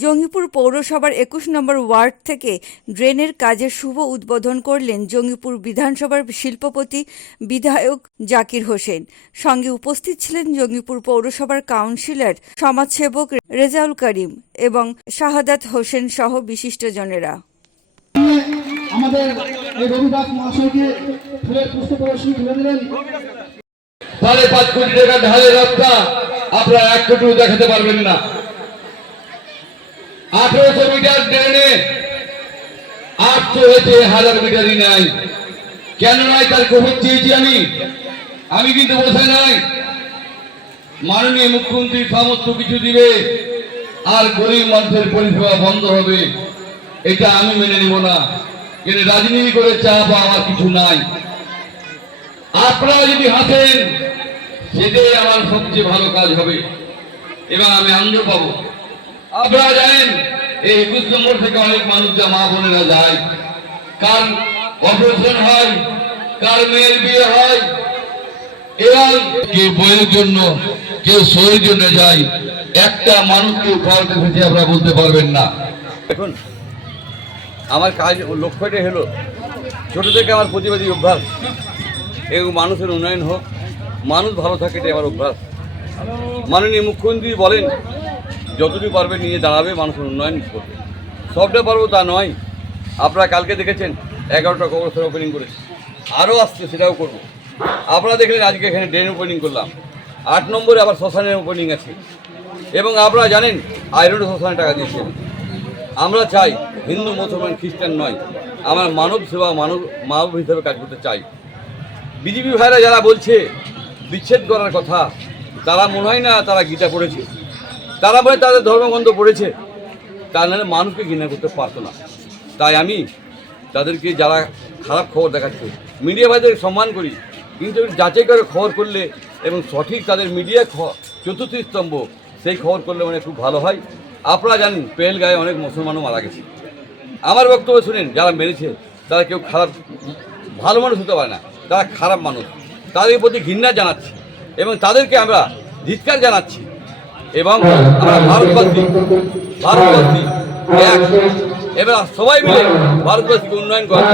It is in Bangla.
জঙ্গিপুর পৌরসভার ২১ নম্বর ওয়ার্ড থেকে ড্রেনের কাজের শুভ উদ্বোধন করলেন জঙ্গিপুর বিধানসভার শিল্পপতি বিধায়ক জাকির হোসেন। সঙ্গে উপস্থিত ছিলেন জঙ্গিপুর পৌরসভার কাউন্সিলর সমাজসেবক রেজাউল করিম এবং শাহাদাত হোসেন সহ বিশিষ্টজনেরা। আমাদের এই রবিদাস মহাশয়কে ফুলের পুষ্প প্রদর্শনী তুলে দিলেন। ৫.৫ কোটি টাকা ঢালের রাস্তা আপনারা এক কোটিও দেখাতে পারবেন না। ১৮০০ মিটার ড্রেনে ৮০০ হয়েছে, ১০০০ মিটারই নাই। কেন নাই তার খবর চেয়েছি আমি কিন্তু বোঝাই নাই। মাননীয় মুখ্যমন্ত্রী সমস্ত কিছু দিবে আর গরিব মানুষের পরিষেবা বন্ধ হবে, এটা আমি মেনে নিব না। কিন্তু রাজনীতি করে চা বা আমার কিছু নাই। আপনারা যদি হাসেন সেটাই আমার সবচেয়ে ভালো কাজ হবে এবং আমি আনন্দ পাবো। আপনারা জানেন এই ২১ নম্বর থেকে অনেক মানুষ যা মা বোনেরা যায়, কার অপারেশন হয়, কার মেয়ের বিয়ে হয়, এবং কেউ বইয়ের জন্য, কেউ সইয়ের জন্য যায়। একটা মানুষকে খাওয়ার দেখেছি আপনারা বলতে পারবেন না। এখন আমার কাজ লক্ষ্যটাই হলো ছোটো থেকে আমার প্রতিবাদী অভ্যাস এবং মানুষের উন্নয়ন হোক, মানুষ ভালো থাকে, এটাই আমার অভ্যাস। মাননীয় মুখ্যমন্ত্রী বলেন যতটুকু পারবে নিয়ে দাঁড়াবে, মানুষের উন্নয়ন করবে। সবটা পারবো তা নয়। আপনারা কালকে দেখেছেন 11টা কবরস্থান ওপেনিং করেছি, আরও আসছে, সেটাও করব। আপনারা দেখলেন আজকে এখানে ড্রেন ওপেনিং করলাম, 8 নম্বরে আবার শ্মশানের ওপেনিং আছে। এবং আপনারা জানেন আয়রন শ্মশানে টাকা দিয়েছেন। আমরা চাই হিন্দু মুসলমান খ্রিস্টান নয়, আমরা মানব সেবা মানব হিসেবে কাজ করতে চাই। বিজেপি ভাইরা যারা বলছে বিচ্ছেদ করার কথা, তারা মনে হয় না তারা গীতা পড়েছে, তারা মনে হয় তাদের ধর্মগ্রন্থ পড়েছে, তা নাহলে মানুষকে ঘৃণা করতে পারতো না। তাই আমি তাদেরকে যারা খারাপ খবর দেখাচ্ছে, মিডিয়া ভাইদের সম্মান করি, কিন্তু যাচাই করে খবর করলে এবং সঠিক তাদের মিডিয়া চতুর্থ স্তম্ভ সেই খবর করলে মানে খুব ভালো হয়। আপনারা জানেন পেহেলগাঁয়ে অনেক মুসলমানও মারা গেছে। আমার বক্তব্য শুনেন, যারা মেরেছে তারা কেউ খারাপ ভালো মানুষ হতে পারে না, তারা খারাপ মানুষ। তাদের প্রতি ঘৃণা জানাচ্ছি এবং তাদেরকে আমরা ধিক্কার জানাচ্ছি। এবং আমরা ভারতবাসী এক, এবার সবাই মিলে ভারতবাসীকে উন্নয়ন করার